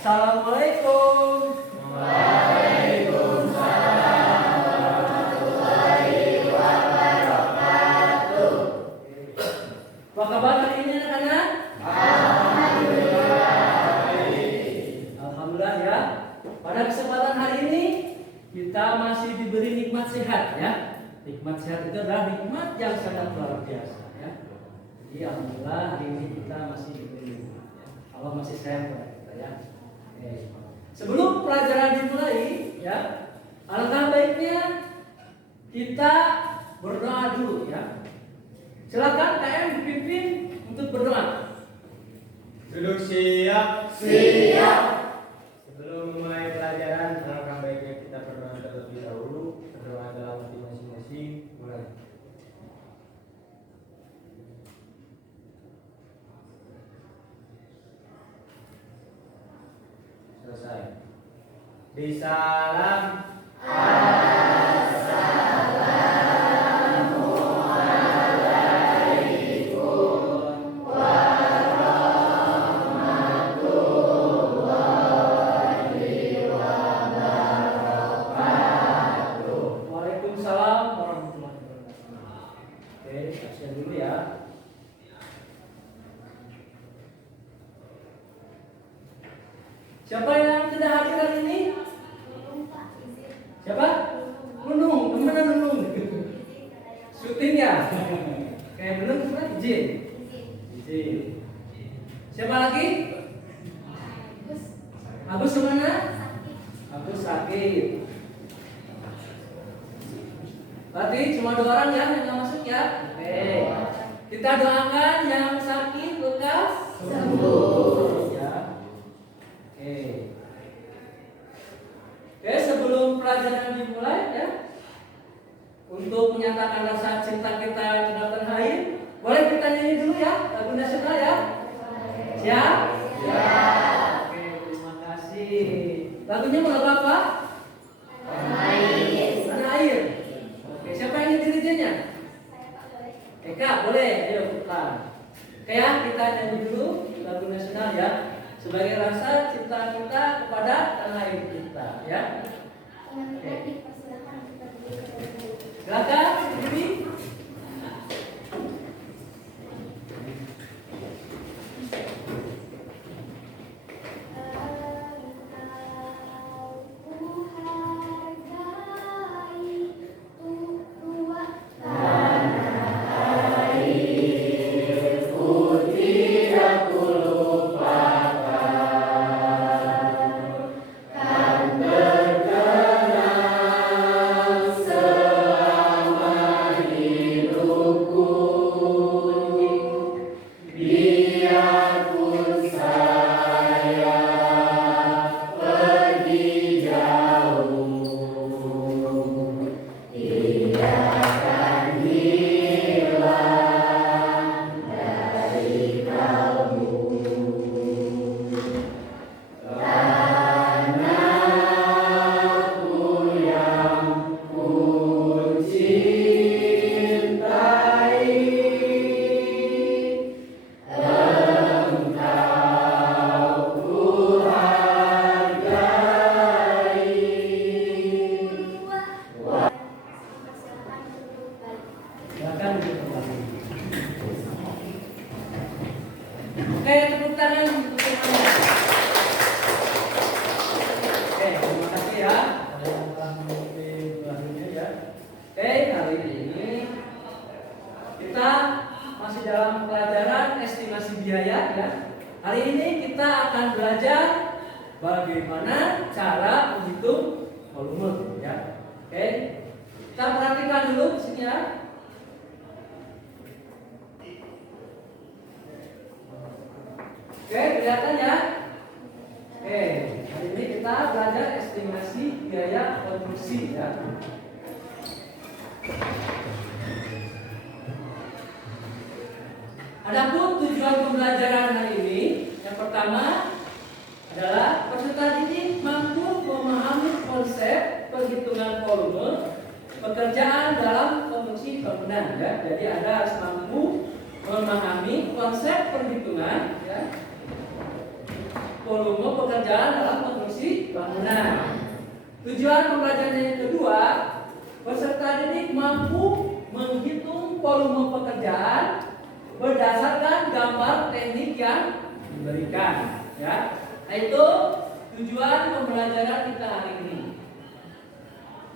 Assalamualaikum. Apa kabar hari ini anak-anak? Alhamdulillah ya. Pada kesempatan hari ini kita masih diberi nikmat sehat ya. Nikmat sehat itu adalah nikmat yang sangat luar biasa ya. Jadi alhamdulillah hari ini kita masih diberi nikmat ya. Allah masih sayang kepada kita ya. Oke. Sebelum pelajaran dimulai ya, alangkah baiknya kita berdoa dulu ya. Silakan KM dipimpin untuk berdoa. Duduk siap. Siap. Sebelum memulai pelajaran, alangkah baiknya kita berdoa terlebih dahulu. Berdoa dalam hati masing-masing. Mulai. Selesai. Disalam. Waalaikumsalam warahmatullahi wabarakatuh. Oke, kasihan dulu ya. Siapa yang tidak hadir hari ini? Siapa? Nunung, teman Nunung. Syuting ya? Kayak belum sempat izin. Izin. Siapa lagi? Agus kemana? Agus sakit. Berarti cuma 2 orang ya yang nggak masuk ya? Oke. Kita doakan yang sakit lekas sembuh. Ya. Oke. Oke, sebelum pelajaran dimulai ya, untuk menyatakan rasa cinta kita terhadap tanah air, boleh kita nyanyi dulu ya lagu nasional ya? Siap? Siap. Oke, terima kasih. Lagunya mau lagu apa? Tanah air. Oke, siapa yang ingin dirijennya? Eka, boleh. Ayo kita. Kayak kita nyanyi dulu lagu nasional ya, sebagai rasa cinta kita kepada tanah air kita ya. Silakan berdiri. Silakan duduk kembali. Oke, tepuk tangan untuk semuanya. Oke, terima kasih ya. Ada yang telah mengikuti lagunya ya. Oke, hari ini kita masih dalam pelajaran estimasi biaya ya. Hari ini kita akan belajar bagaimana cara menghitung volume ya. Oke, kita perhatikan dulu di sini ya. Oke, kelihatan ya? Oke, hari ini kita belajar estimasi biaya konstruksi ya. Adapun tujuan pembelajaran hari ini, yang pertama adalah peserta didik mampu memahami konsep perhitungan volume pekerjaan dalam konstruksi bangunan ya. Jadi Anda harus mampu memahami konsep perhitungan ya, volume pekerjaan Tujuan pembelajaran yang kedua, peserta didik mampu menghitung volume pekerjaan berdasarkan gambar teknik yang diberikan. Ya, nah, itu tujuan pembelajaran kita hari ini.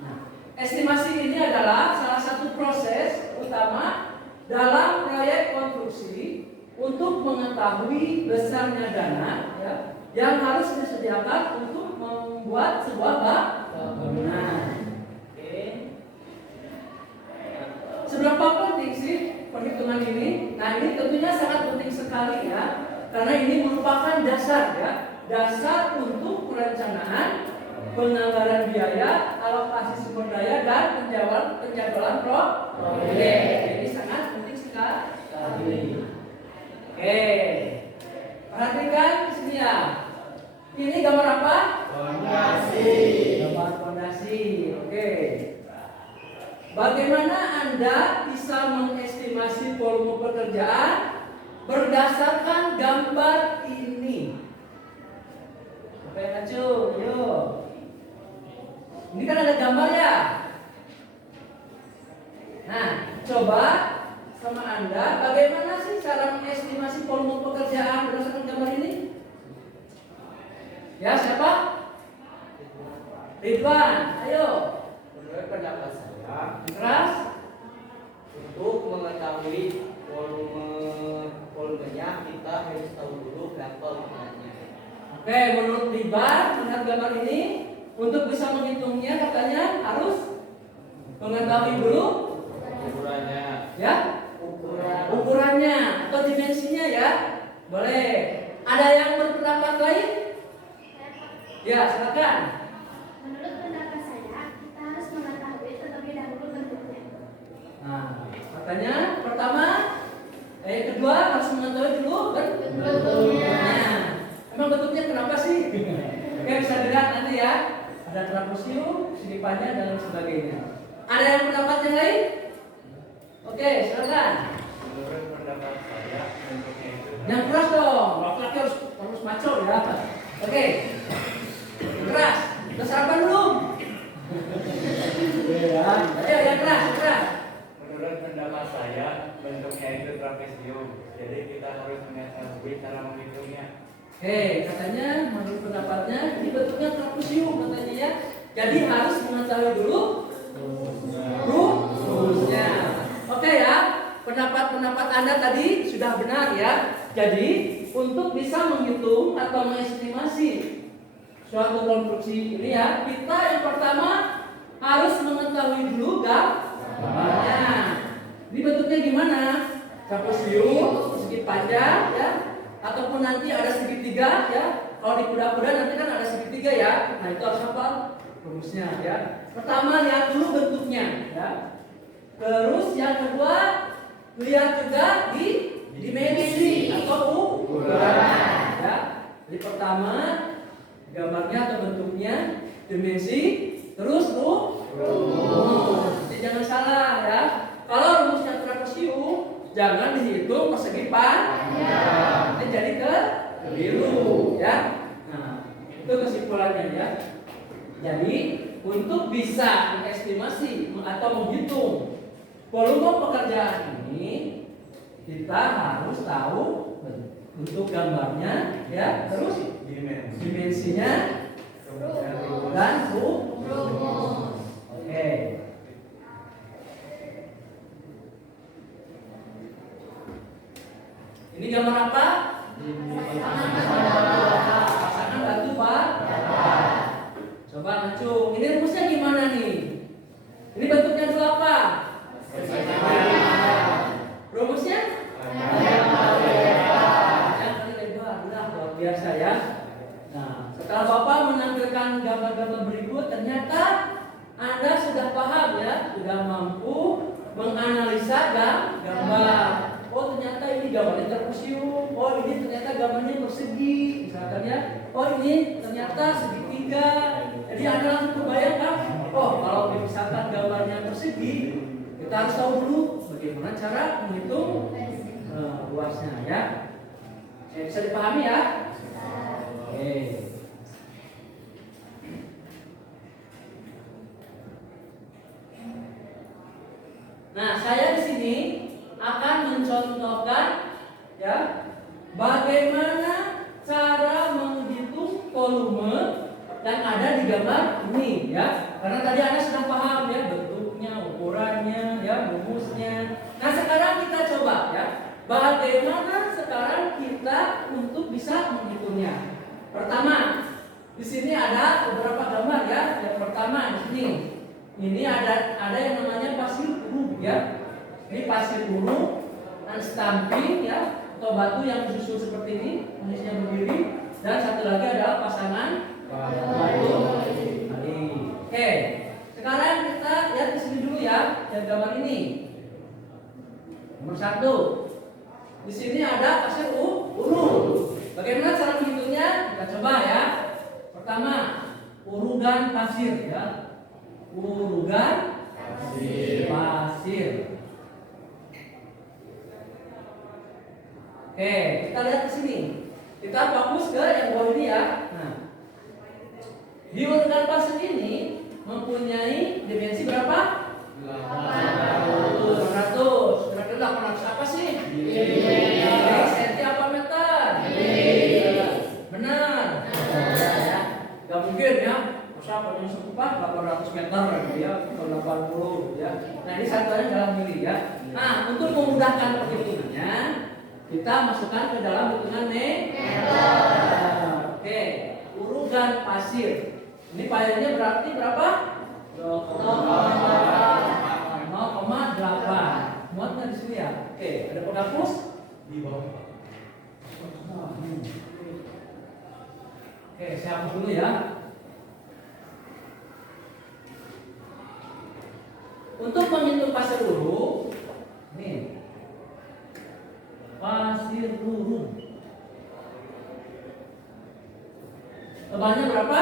Nah, estimasi ini adalah salah satu proses utama dalam proyek konstruksi untuk mengetahui besarnya dana ya, yang harus disediakan untuk membuat sebuah bangunan. Oke. Seberapa penting sih perhitungan ini? Nah, ini tentunya sangat penting sekali ya, karena ini merupakan dasar ya, dasar untuk perencanaan, penganggaran biaya, alokasi sumber daya dan penjadwalan proyek. Jadi sangat penting sekali. Oke, perhatikan di sini ya. Ini gambar apa? Fondasi. Gambar fondasi. Oke. Bagaimana Anda bisa mengestimasi volume pekerjaan berdasarkan gambar ini? Apa yang ngacung? Yuk. Ini kan ada gambar ya. Nah, coba sama Anda, bagaimana sih cara mengestimasi volume pekerjaan berdasarkan gambar ini? Ya, siapa? Ridwan, ayo. Menurut pendapat saya, Keras. untuk mengetahui volumenya kita harus tahu dulu berapa ukurannya. Oke, menurut Ridwan, melihat gambar ini, untuk bisa menghitungnya katanya harus mengetahui dulu Ukurannya. ya ukurannya atau dimensinya ya. Boleh. Ada yang berpendapat lain? Ya, silakan. Menurut pendapat saya, kita harus mengetahui terlebih dahulu bentuknya. Nah, katanya pertama, kedua harus mengetahui dulu bentuknya. Emang bentuknya kenapa sih? Oke, bisa dilihat nanti ya. Ada trapezium, segi panjang dan sebagainya. Ada yang pendapat yang lain? Oke, silakan. Menurut pendapat saya, bentuknya itu Yang keras dong, laki-laki harus maco ya. Oke, keras. Udah sarapan belum? Ya, ayo yang keras. Menurut pendapat saya, bentuknya itu trapezium. Jadi kita harus mengetahui cara menghitungnya. Oke, katanya menurut pendapatnya ini bentuknya trapezium katanya ya. Jadi harus mengetahui dulu rumusnya. Oke ya, pendapat Anda tadi sudah benar ya. Jadi untuk bisa menghitung atau mengestimasi suatu konstruksi ini ya, kita yang pertama harus mengetahui dulu gambarnya. Ini bentuknya gimana? Trapezium, segi panjang ya, ataupun nanti ada segitiga ya. Kalau di kuda-kuda nanti kan ada segitiga ya. Nah, itu harus hafal rumusnya ya. Pertama lihat dulu bentuknya ya. Terus yang kedua lihat juga di dimensi atau ukuran ya. Jadi pertama gambarnya atau bentuknya, dimensi, terus rumus. Jadi jangan salah ya. Kalau rumusnya trapezium, jangan dihitung persegi panjang. Nanti jadi keliru ya. Nah, itu kesimpulannya ya. Jadi untuk bisa mengestimasi atau menghitung volume pekerjaan ini, kita harus tahu bentuk gambarnya ya, terus dimensinya dan rumus. Oke. Ini gambar apa? Pasangan batu bata. Coba ngacung. Ini rumusnya gimana nih? Ini bentuknya dulu apa? Rumusnya? Yang kali lebar. Nah, luar biasa ya. Nah, setelah Bapak menampilkan gambar-gambar berikut, ternyata Anda sudah paham ya, sudah mampu menganalisa gambar. Oh, ternyata ini gambarnya trapezium. Oh, ini ternyata gambarnya persegi, misalkan ya. Oh, ini ternyata segitiga. Jadi Anda langsung kebayang kan? Oh, kalau misalkan gambarnya persegi, kita harus tahu dulu bagaimana cara menghitung luasnya ya. Bisa dipahami ya? Oke. bagaimana cara menghitung volume yang ada di gambar ini ya. Karena tadi Anda sudah paham ya bentuknya, ukurannya, ya rumusnya. Nah, sekarang kita coba ya. Bagaimana sekarang kita untuk bisa menghitungnya? Pertama, di sini ada beberapa gambar ya. Yang pertama di sini. Ini ada yang namanya pasir huruf ya. Ini pasir huruf dan stamping ya, atau batu yang disusun seperti ini, jenisnya berdiri. Dan satu lagi adalah pasangan batu. Oke, sekarang kita lihat di sini dulu ya, yang gambar ini. Nomor 1. Di sini ada pasir urut. Bagaimana cara menghitungnya? Kita coba ya. Pertama, urugan pasir ya. Urugan pasir. Oke, kita lihat di sini. Kita fokus ke yang bawah ini ya. Nah, di urugan pasir ini mempunyai dimensi berapa? 800. Kira-kira 800 apa sih? Senti apa meter? Benar. Gak mungkin ya. Masa panjang sekupat 800 meter ya, atau 80 ya. Nah, ini satuannya dalam mili ya. Nah, untuk memudahkan perhitungannya, kita masukkan ke dalam hitungan meter. Oke, urugan pasir. Ini pasirnya berarti berapa? 0,8. Muatnya di sini ya. Oke, ada penghapus di bawah. Oke, saya hapus dulu ya. Untuk menghitung pasir huruf, nih pasir huruf. Tebalnya berapa?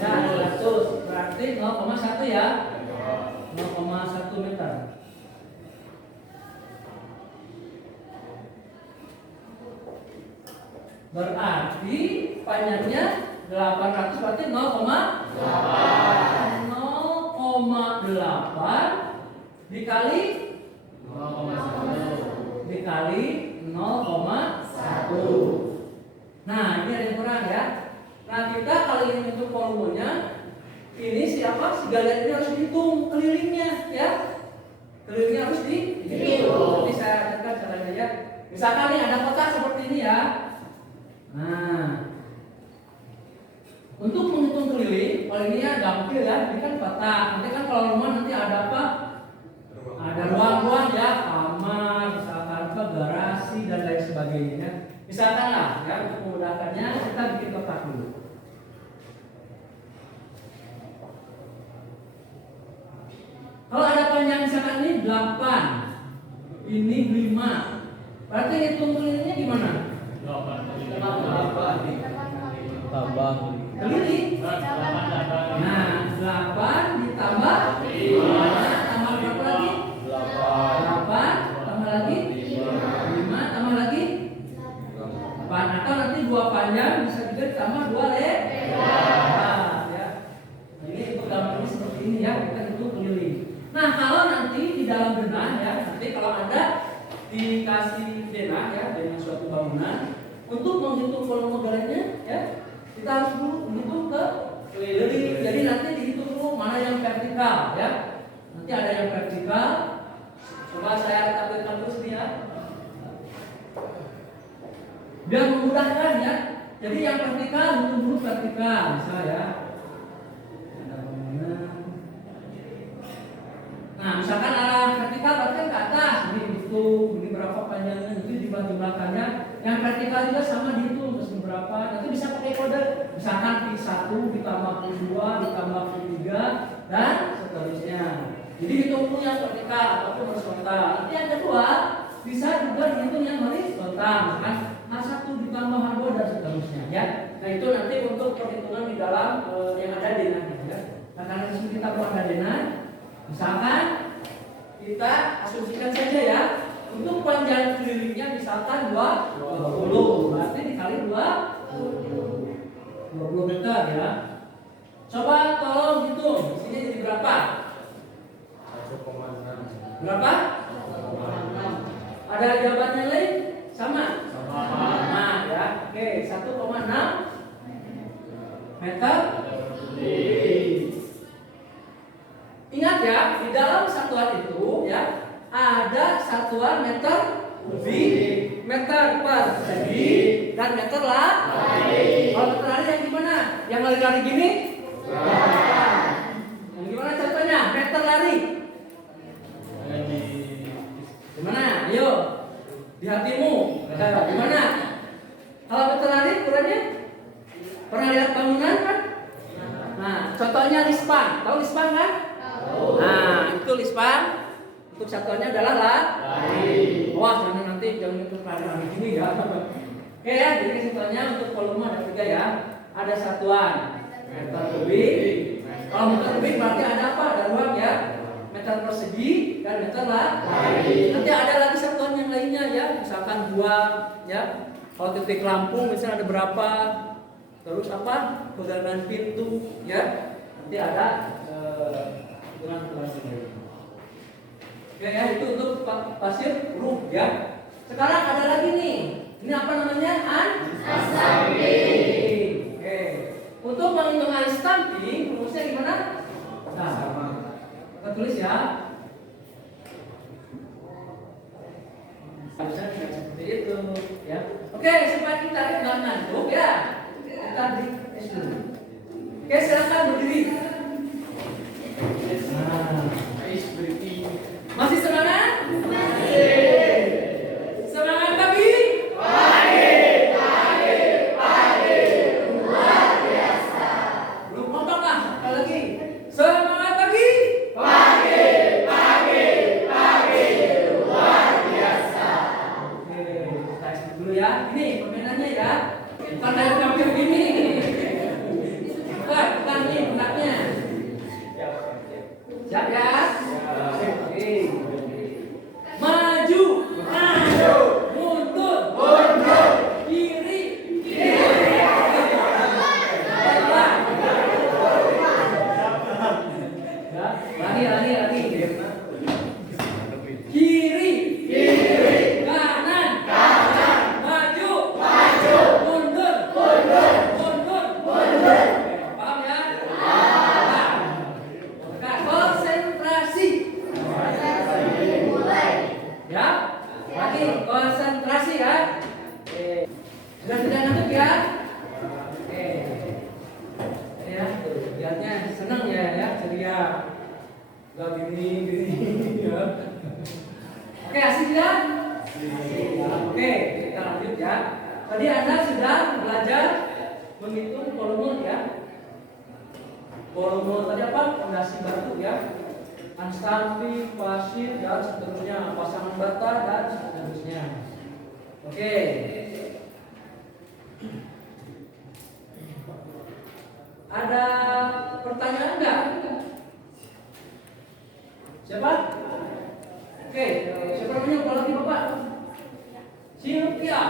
Ya, 100. Berarti 0,1 ya. 0,1 meter. Berarti panjangnya 800 berarti 0,8 dikali 0,1. Nah, ini ada yang kurang ya. Nah, kita kali ini untuk volumenya, ini siapa? Si galian ini harus dihitung kelilingnya ya. Kelilingnya harus dihitung. Nanti saya ajarkan caranya ya. Misalkan nih ada kotak seperti ini ya. Nah, untuk menghitung keliling, kalau ini ya gampil ya. Ini kan kotak. Nanti kan kalau rumah nanti ada apa? Ada ruang-ruang ya, kamar, misalkan apa, garasi dan lain sebagainya. Misalkan lah ya, untuk memudahkannya kita bikin kotak dulu. Kalau ada panjang misalkan ini 8, ini 5, berarti hitung kelilingnya gimana? 8 tambah keliling. Nah, 8 ditambah 5, tambah berapa lagi? 8 tambah lagi 5 tambah lagi 8. Atau nanti 2 panjang bisa juga ditambah 2 lebar ya. Jadi untuk gambarnya seperti ini ya, kita hitung keliling. Nah, kalau nanti di dalam denah ya, nanti kalau Anda dikasih denah ya dengan suatu bangunan, untuk menghitung volume galiannya ya, kita harus dulu menghitung ke keliling. Jadi nanti dihitung dulu mana yang vertikal ya. Nanti ada yang vertikal. Coba saya tampilkan terus nih ya. Biar memudahkan ya. Jadi yang vertikal hitung dulu vertikal, misalnya ya. Ada bangunan. Nah, misalkan arah vertikal berarti kan ke atas, ini hitung, ini berapa panjangnya, itu jumlah-jumlahkannya. Yang vertikal juga sama dihitung terus berapa. Nanti bisa pakai kode, misalkan P1 ditambah P2 ditambah P3 dan seterusnya. Jadi hitung dulu yang vertikal ataupun horizontal. Nanti yang kedua bisa juga dihitung yang horizontal, kan H1 ditambah H2 dan seterusnya ya. Nah, itu nanti untuk perhitungan di dalam yang ada denahnya ya. Nah, karena di sini kita perlu ada denah. Misalkan kita asumsikan saja ya, untuk panjang kelilingnya misalkan 20, berarti dikali 20 meter ya. Coba tolong hitung, di sini jadi berapa? 1,6. Berapa? Ada jawabannya lain? Sama? Sama. Nah ya, oke 1,6 meter. Ingat ya, di dalam satuan itu ya ada satuan meter kubik, meter persegi, dan meter lari. Kalau meter lari yang gimana? Yang lari-lari gini? Yang gimana contohnya? Meter lari. Gimana? Ayo, di hatimu. Gimana? Kalau meter lari ukurannya? Pernah lihat bangunan kan? Nah, contohnya lispan. Tahu lispan kan? Nah, itu lispan. Untuk satuannya adalah lari. Wah, jangan itu lari gini ya. Oke ya, jadi contohnya untuk volume ada 3 ya. Ada satuan meter kubik. Kalau meter kubik berarti ada apa? Ada ruang ya. Meter persegi dan meter lari. Nanti ada lagi satuan yang lainnya ya. Misalkan ruang ya. Kalau titik lampu misalnya ada berapa? Terus apa? Pegangan pintu ya. Nanti ada hitungan-hitungan sendiri. Oke ya, itu untuk pasir roof ya. Sekarang ada lagi nih. Ini apa namanya? Unstamping. Oke. Untuk menghitung unstamping rumusnya gimana? Nah, kita tulis ya. Bisa seperti itu ya. Oke, supaya kita nggak ngantuk ya. Kita di dulu. Oke, silakan berdiri. Masih semangat? Masih. Semangat kami? Pagi. Luar biasa. Belum kompak lah, sekali lagi. Semangat pagi? Pagi. Luar biasa. Oke, kita isi dulu ya. Ini permainannya ya. Bukan kayak kami begini. Bukan nih benaknya. Siap ya? Oke. Maju. Mundur. Kiri. Lari. Kiri. Kanan. Maju. Mundur. Paham ya? Konsentrasi. Ya, lagi konsentrasi ya. Sudah tidak ngantuk ya? Oke. Ya, lihatnya senang ya, ceria. Gak gini ya. Oke, asik tidak? Oke, kita lanjut ya. Tadi Anda sudah belajar menghitung volume ya. Volume tadi apa? Fondasi batu ya. Unstamping, pasir dan seterusnya, pasangan bata dan seterusnya. Oke. Ada pertanyaan enggak? Siapa? Oke, siapa namanya? Kalau lagi Bapak? Sylvia.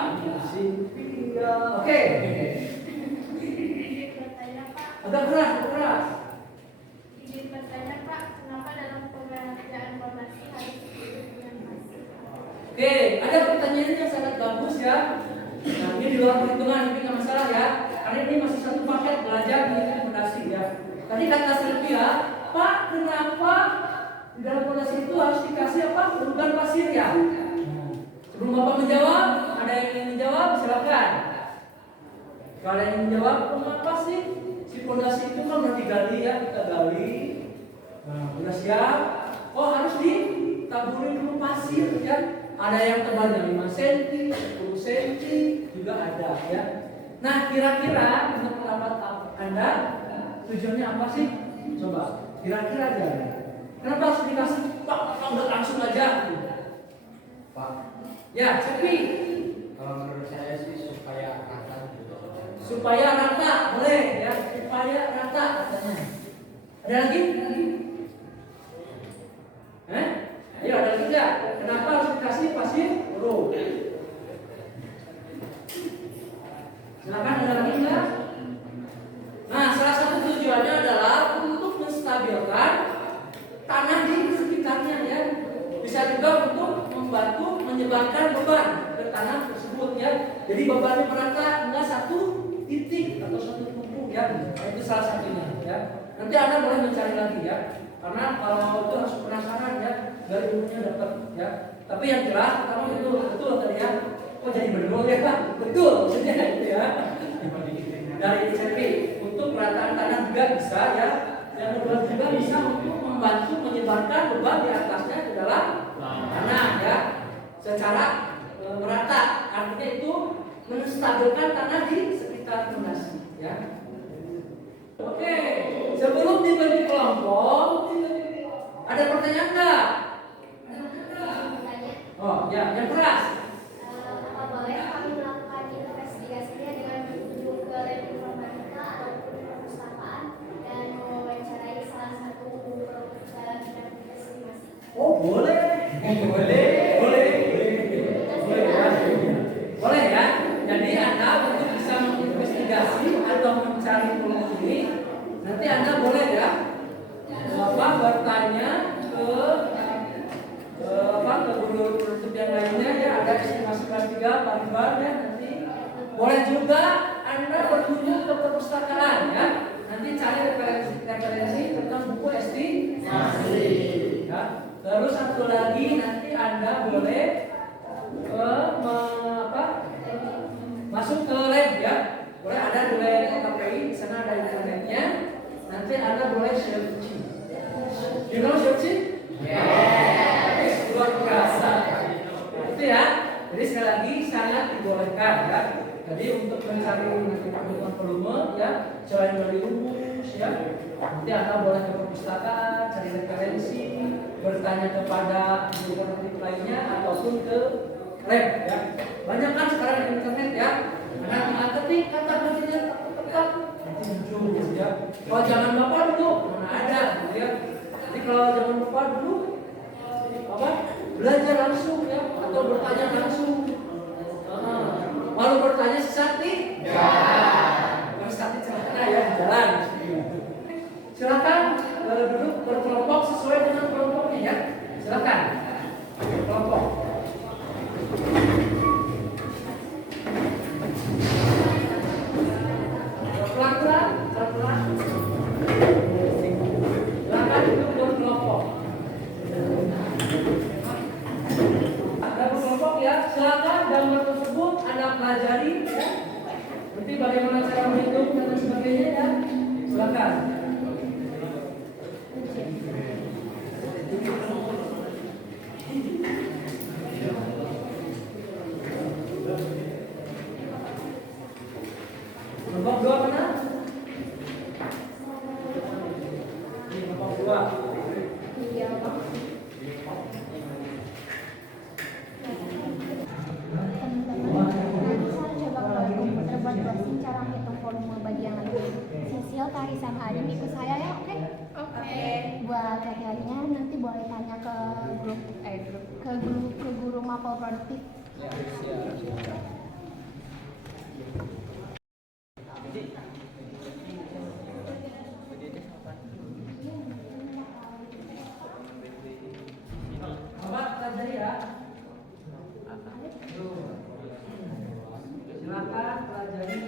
Oke. Agak keras. Izin bertanya Pak, kenapa dalam pengerjaan fondasi harus dengan pasir? Oke, ada pertanyaan yang sangat bagus ya. Nah, ini di luar perhitungan, ini nggak masalah ya. Karena ini masih satu paket belajar menghitung fondasi ya. Tadi kata Sylvia, Pak, kenapa di dalam fondasi itu harus dikasih apa? Urutan pasir ya. Sebelum Bapak menjawab, ada yang ingin menjawab, silakan. Kalau ada yang ingin menjawab, kenapa sih si fondasi itu kan udah digali ya, kita gali. Nah, udah siap. Oh, harus ditaburin dulu pasir ya. Ada yang tebalnya 5 cm, 10 cm juga ada ya. Nah, kira-kira untuk pendapat Anda tujuannya apa sih? Coba, kira-kira aja. Kenapa harus dikasih Pak? Udah langsung aja. Pak, Ya, Cepi. kalau menurut saya sih supaya rata gitu. Supaya rata, boleh ya. Supaya rata katanya. Ada lagi? Ayo, ada lagi nggak? Kenapa harus dikasih pasir huruf? Silakan, ada lagi nggak? Nah, salah satu tujuannya adalah untuk menstabilkan tanah di sekitarnya ya. Bisa juga untuk membantu menyebarkan beban ke tanah tersebut ya. Jadi bebannya merata, enggak satu titik atau satu tumpuk ya. Nah, itu salah satunya ya. Nanti Anda boleh mencari lagi ya. Karena kalau itu harus penasaran ya, dari ilmunya dapat ya. Tapi yang jelas pertama betul tadi ya. Kok jadi berdua ya? Betul maksudnya itu ya. Dari ICP untuk perataan tanah juga bisa ya. Yang kedua juga bisa untuk membantu menyebarkan beban di atasnya ke dalam tanah ya, secara merata. Artinya itu menstabilkan tanah di sekitar fondasi ya. Oke, sebelum dibagi kelompok, ada pertanyaan enggak? Oh ya, yang keras. Apa boleh kami melakukan investigasinya dengan berkunjung ke lab informatika ataupun perpustakaan dan mewawancarai salah satu guru dalam bidang estimasi? Oh boleh ya. Boleh ya. Jadi Anda untuk bisa menginvestigasi atau mencari kelompok ini, nanti Anda boleh ya bertanya ke guru penutup yang lainnya ya, ada estimasi kelas 3 Paribar ya, nanti boleh juga Anda berkunjung ke perpustakaan ya, nanti cari referensi tentang buku estimasi ya. Terus satu lagi nanti Anda boleh masuk ke lab ya, boleh ada di lab KPI, di sana ada internetnya, nanti Anda boleh searching. You know searching? Yes. Luar biasa. Itu ya. Jadi sekali lagi sangat dibolehkan ya. Jadi untuk mencari nanti kebutuhan volume ya, selain dari rumus ya, nanti Anda boleh ke perpustakaan, cari referensi, bertanya kepada guru lainnya ataupun ke lab ya. Banyak kan sekarang di internet ya. Nah, tinggal ketik kata kuncinya tetap nanti muncul ya. Kalau zaman Bapak dulu mana ada gitu ya. Jadi kalau zaman Bapak dulu belajar langsung ya atau bertanya langsung. Malu bertanya si Sakti? Ya. Kalau Sakti celaka ya di jalan. Silakan duduk berkelompok sesuai dengan kelompoknya ya. Silakan berkelompok. Pelan-pelan. Silakan duduk berkelompok. Ada berkelompok ya. Silakan gambar tersebut Anda pelajari ya. Nanti bagaimana cara menghitung dan sebagainya ya. Silakan. Kelompok 2 mana? Kelompok 2. Cara menghitung volume bagian sisil tarisan hari ikut saya ya, oke? Oke. Buat laki-lakinya nanti boleh tanya ke guru mapel produktif. Bapak pelajari ya. Silakan pelajari.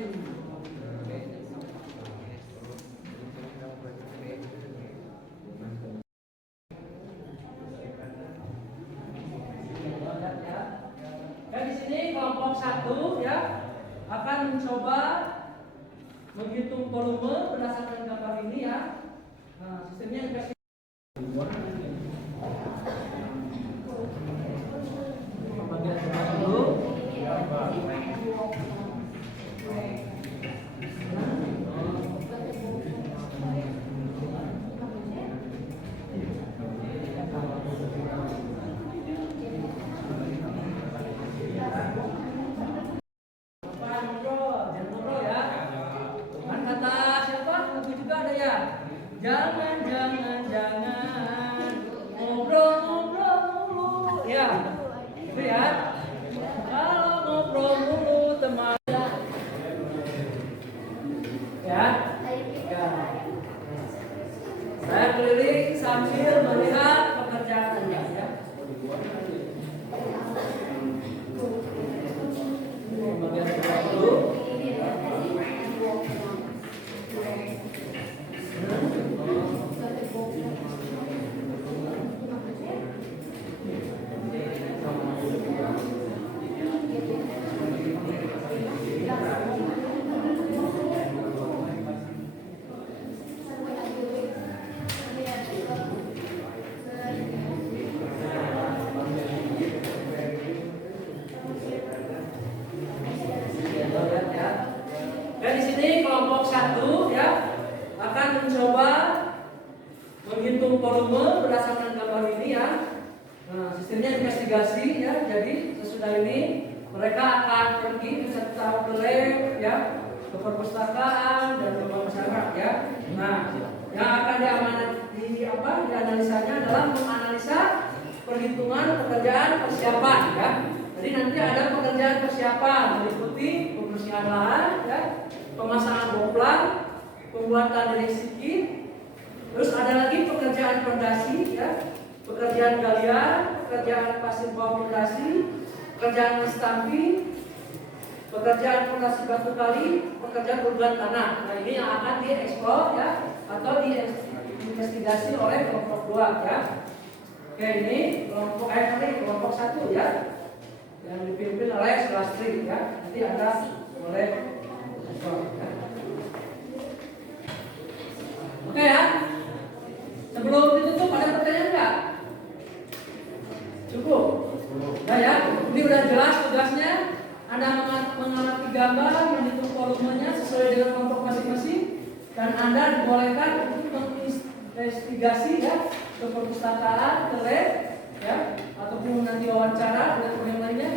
Dan di sini kelompok 1 ya akan mencoba menghitung volume berdasarkan gambar ini ya. Nah, sistemnya dikasih bagian dulu. Jangan ngobrol mulu ya, itu ya. Kalau ngobrol mulu teman ya. Saya keliling sambil melihat pekerjaan Anda ya. ya. Jadi sesudah ini mereka akan pergi ke satu lab ya, ke perpustakaan dan ke masyarakat ya. Nah, yang akan dianalisanya adalah menganalisa perhitungan pekerjaan persiapan ya. Jadi nanti ada pekerjaan persiapan meliputi pembersihan lahan ya, pemasangan boplang, pembuatan direksi kit, terus ada lagi pekerjaan fondasi ya, pekerjaan galian, pekerjaan pasir bawah fondasi, pekerjaan stamping, pekerjaan fondasi batu kali, pekerjaan urban tanah. Nah ini yang akan dieksplor ya, atau diinvestigasi oleh kelompok 2 ya. Oke, ini kelompok 1 ya, yang dipimpin oleh Sulastri ya. Nanti ada boleh eksplor ya. Oke ya. Sebelum ditutup ada pertanyaan nggak? Cukup. Nah ya, ini udah jelas tugasnya. Anda mengamati gambar, menghitung volumenya sesuai dengan kelompok masing-masing, dan Anda dibolehkan untuk menginvestigasi ya ke perpustakaan, ke lab ya, ataupun nanti wawancara dengan yang lainnya,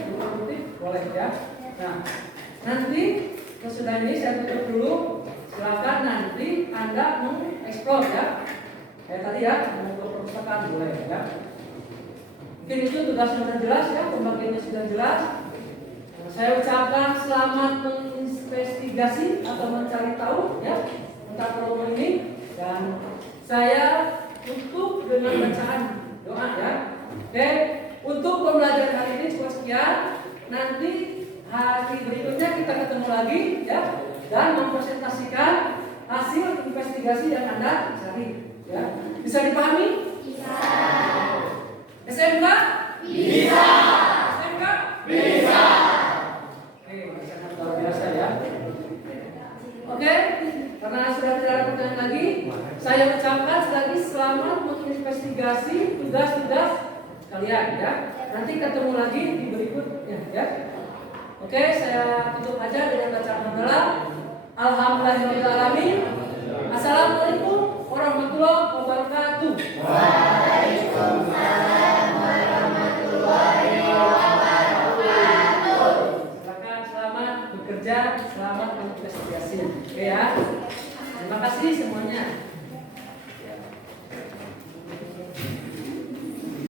boleh ya. Nah, nanti sesudah ini saya tutup dulu. Silakan nanti Anda mengeksplor ya. Kayak tadi ya, mau ke perpustakaan boleh ya. Mungkin itu tugasnya sudah jelas ya, pembagiannya sudah jelas. Saya ucapkan selamat menginvestigasi atau mencari tahu ya tentang program ini, dan saya tutup dengan bacaan doa ya. Oke, untuk pembelajaran hari ini cukup sekian. Nanti hari berikutnya kita ketemu lagi ya, dan mempresentasikan hasil investigasi yang Anda cari ya. Bisa dipahami? Bisa. SMK? Bisa. SMK? Bisa. Sangat luar biasa ya. Oke, karena sudah tidak ada pertanyaan lagi, saya ucapkan sekali lagi selamat menginvestigasi tugas-tugas kalian ya. Nanti ketemu lagi di berikutnya ya. Oke, saya tutup aja dengan bacaan hamdalah. Alhamdulillahirobbilalamin. Assalamualaikum warahmatullahi wabarakatuh. Waalaikumsalam warahmatullahi wabarakatuh. Silakan, selamat bekerja, selamat menginvestigasi. Oke ya. Terima kasih semuanya.